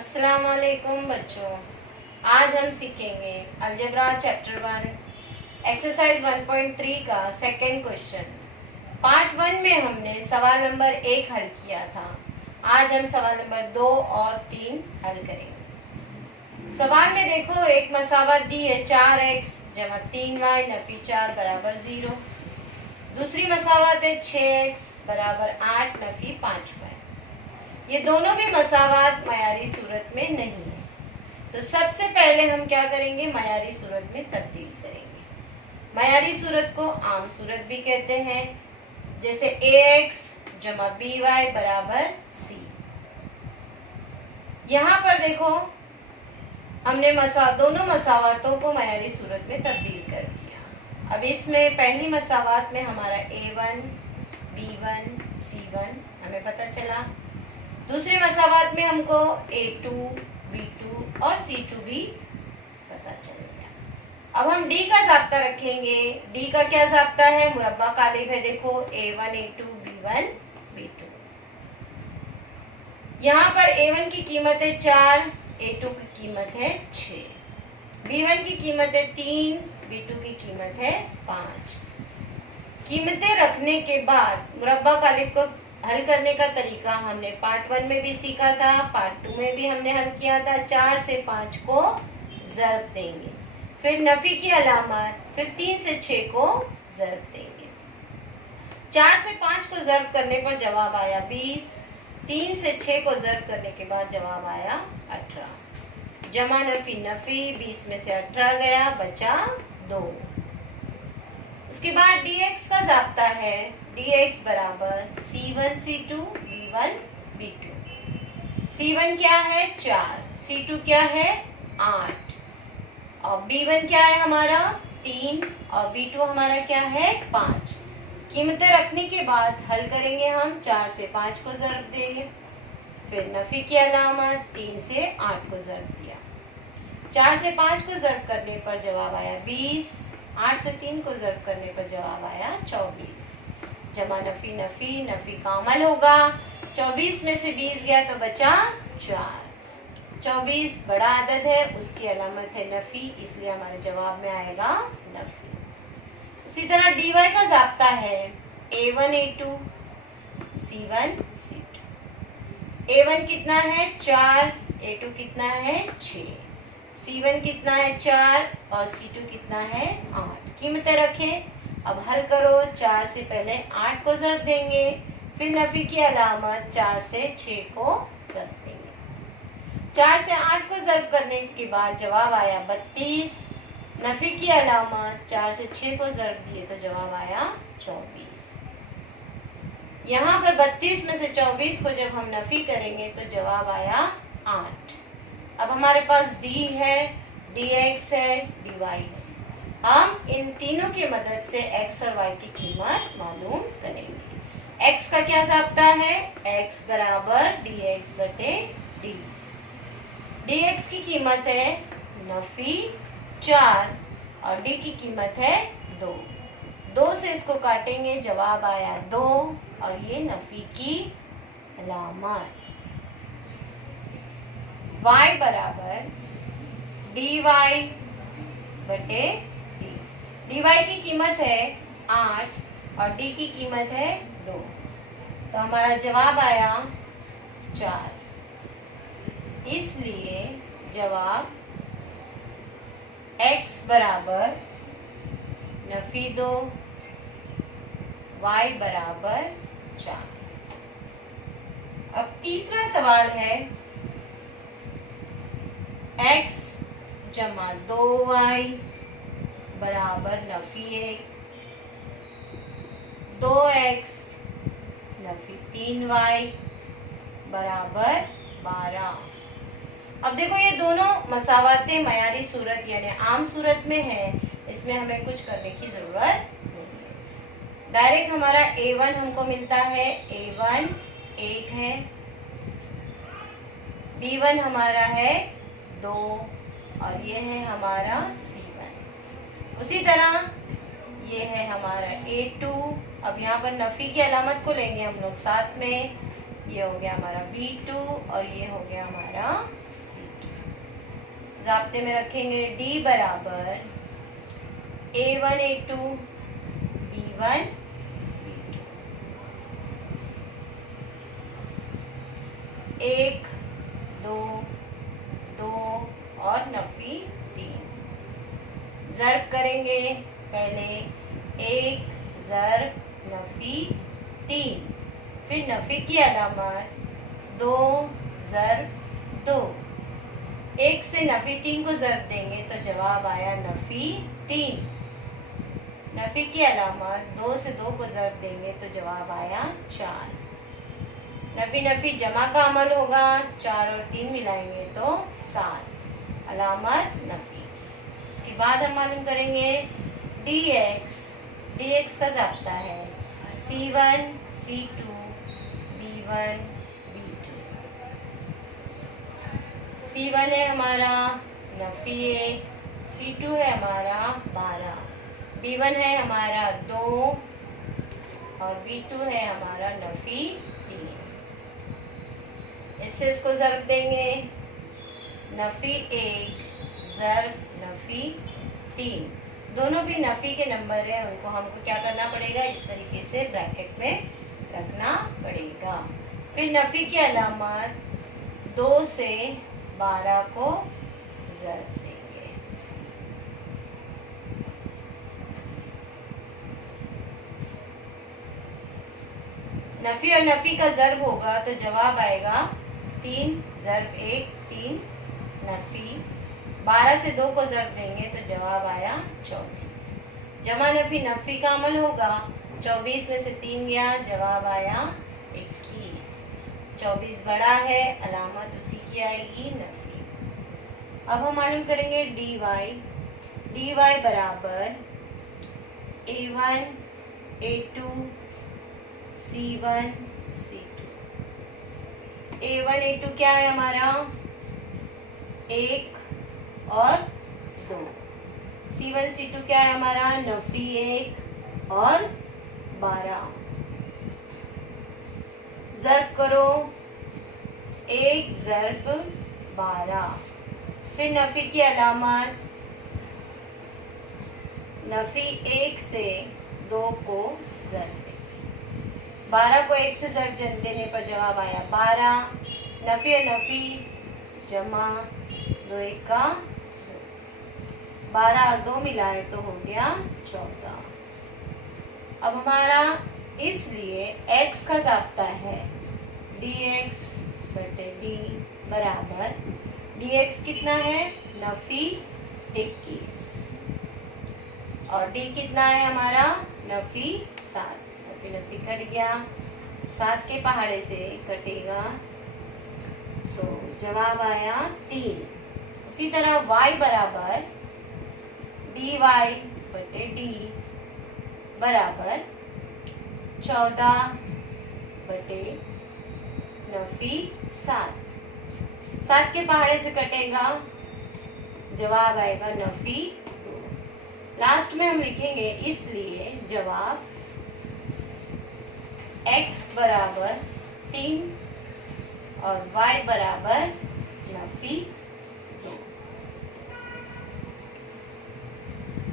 अस्सलाम वालेकुम बच्चों, आज हम सीखेंगे अलजेब्रा चैप्टर 1 एक्सरसाइज 1.3 का सेकंड क्वेश्चन। पार्ट 1 में हमने सवाल नंबर 1 हल किया था। आज हम सवाल नंबर 2 और 3 हल करेंगे। सवाल में देखो, एक मसावत दी है 4x जमा 3y नफी 4 बराबर 0। दूसरी मसावत है 6x बराबर 8 नफी 5y। ये दोनों भी मसावात मयारी सूरत में नहीं है, तो सबसे पहले हम क्या करेंगे, मयारी सूरत में तब्दील करेंगे। मयारी सूरत को आम सूरत भी कहते हैं, जैसे ax जमा by बराबर c। यहाँ पर देखो, हमने दोनों मसावातों को मयारी सूरत में तब्दील कर दिया। अब इसमें पहली मसावात में हमारा a1 b1 c1 हमें पता चला। दूसरे मसावात में हमको a2 b2 और c2 भी पता चल गया। अब हम d का ज़ाब्ता रखेंगे। d का क्या ज़ाब्ता है, मुरब्बा कालिब है। देखो a1 a2 b1 b2। यहाँ पर a1 की कीमत है 4, a2 की कीमत है 6, b1 की कीमत है 3, b2 की कीमत है 5। कीमतें रखने के बाद मुरब्बा कालिब को हल करने का तरीका हमने पार्ट 1 में भी सीखा था, पार्ट 2 में भी हमने हल किया था। 4 से 5 को ज़र्ब देंगे, फिर नफी की अलामत, फिर 3 से 6 को ज़र्ब देंगे। 4 से 5 को ज़र्ब करने पर जवाब आया 20, 3 से 6 को ज़र्ब करने के बाद जवाब आया 18। जमा नफी नफी, 20 में से 18 गया, बचा 2। उसके बाद dx का ज़ाब्ता है, dx बराबर c1 c2 b1 b2। c1 क्या है 4, c2 क्या है 8 और b1 क्या है हमारा 3 और b2 हमारा क्या है 5। कीमतें रखने के बाद हल करेंगे हम। 4 से 5 को ज़र्ब देंगे, फिर नफी की अलामत, 3 से 8 को ज़र्ब दिया। 4 से 5 को ज़र्ब करने पर जवाब आया 20, 8 से 3 को ज़र्ब करने पर जवाब आया 24। जमा नफी नफी, नफी का अमल होगा। 24 में से 20 गया तो बचा 4। 24 बड़ा आदद है, उसकी अलामत है नफी, इसलिए हमारे जवाब में आएगा नफी। उसी तरह dy का ज़ाब्ता है a1 a2 c1 c2। a1 कितना है 4, a2 कितना है 6, c1 कितना है 4 और c2 कितना है 8। कीमतें रखें। अब हल करो। 4 से पहले 8 को ज़र्ब देंगे, फिर नफी की अलामत, 4 से 6 को ज़र्ब देंगे। 4 से 8 को ज़र्ब करने के बाद जवाब आया 32, नफी की अलामत, 4 से 6 को ज़र्ब दिए तो जवाब आया 24। यहाँ पर 32 में से 24 को जब हम नफी करेंगे तो जवाब आया 8। अब हमारे पास d है, dx है, dy है। हम इन तीनों की मदद से x और y की कीमत मालूम करेंगे। x का क्या ज़ाब्ता है, x बराबर dx बटे d। dx की कीमत है नफी 4 और d की कीमत है 2। 2 से इसको काटेंगे, जवाब आया 2 और ये नफी की अलामत। y बराबर dy बटे d। dy की कीमत है 8 और d की कीमत है 2, तो हमारा जवाब आया 4। इसलिए जवाब x बराबर नफी 2, y बराबर 4। अब तीसरा सवाल है x जमा 2y बराबर नफी 1, 2x नफी 3y बराबर 12। अब देखो, ये दोनों मसावातें मयारी सूरत यानी आम सूरत में है, इसमें हमें कुछ करने की जरूरत नहीं है। डायरेक्ट हमारा a1 हमको मिलता है, a1 1 है, b1 हमारा है 2 और ये है हमारा c1। उसी तरह ये है हमारा a2। अब यहाँ पर नफी की अलामत को लेंगे हम लोग साथ में, ये हो गया हमारा B2 और ये हो गया हमारा ज़ाब्ते में रखेंगे D बराबर A1 A2 B1 B2, 1 2 2 और नफी 3। ज़र्ब करेंगे पहले 1 ज़र्ब नफी 3, फिर नफी की अलामत 2 ज़र्ब 2। 1 से नफी 3 को ज़र्ब देंगे तो जवाब आया नफी 3। नफी की अलामत 2 से 2 को ज़र्ब देंगे तो जवाब आया 4। नफी नफी जमा का अमल होगा, 4 और 3 मिलाएंगे तो 7, अलामत नफी। उसके बाद हम मालूम करेंगे dx का ज़ाब्ता है C1 C2 B1 B2। C1 है हमारा नफी 1, C2 है हमारा 12, B1 है हमारा 2 और B2 है हमारा नफी 3। इससे इसको ज़र्ब देंगे, नफी 1 ज़र्ब नफी 3। दोनों भी नफी के नंबर है, उनको हमको क्या करना पड़ेगा, इस तरीके से ब्रैकेट में रखना पड़ेगा। फिर नफी की अलामत 2 से 12 को ज़र्ब देंगे। नफी और नफी का ज़र्ब होगा तो जवाब आएगा 3 ज़र्ब 1 3 नफी। 12 से 2 को ज़र्ब देंगे तो जवाब आया 24। जमा नफी नफी का अमल होगा, 24 में से 3 गया, जवाब आया 21। 24 बड़ा है, अलामत उसी की आएगी नफी। अब हम मालूम करेंगे dy बराबर A1 A2 C1 C2। A1 A2 क्या है हमारा, 1 और 2। C1 C2 क्या है हमारा, नफी 1 और 12। ज़र्ब करो, 1 ज़र्ब 12, फिर नफी की अलामत नफी 1 से 2 को ज़र्ब दें। 12 को 1 से ज़र्ब देने पर जवाब आया 12। नफी और नफी जमा 2 1 का 12 और 2 मिलाए तो हो गया 14। अब हमारा इसलिए x का ज़ाब्ता है dx बटे d बराबर, dx कितना है, नफी 21 और d कितना है हमारा, नफी 7। नफी नफी कट गया, 7 के पहाड़े से कटेगा तो जवाब आया 3। उसी तरह y बराबर dy बटे d बराबर 14 बटे नफी 7। 7 के पहाड़े से कटेगा, जवाब आएगा नफी 2। लास्ट में हम लिखेंगे इसलिए जवाब x बराबर 3 और y बराबर नफी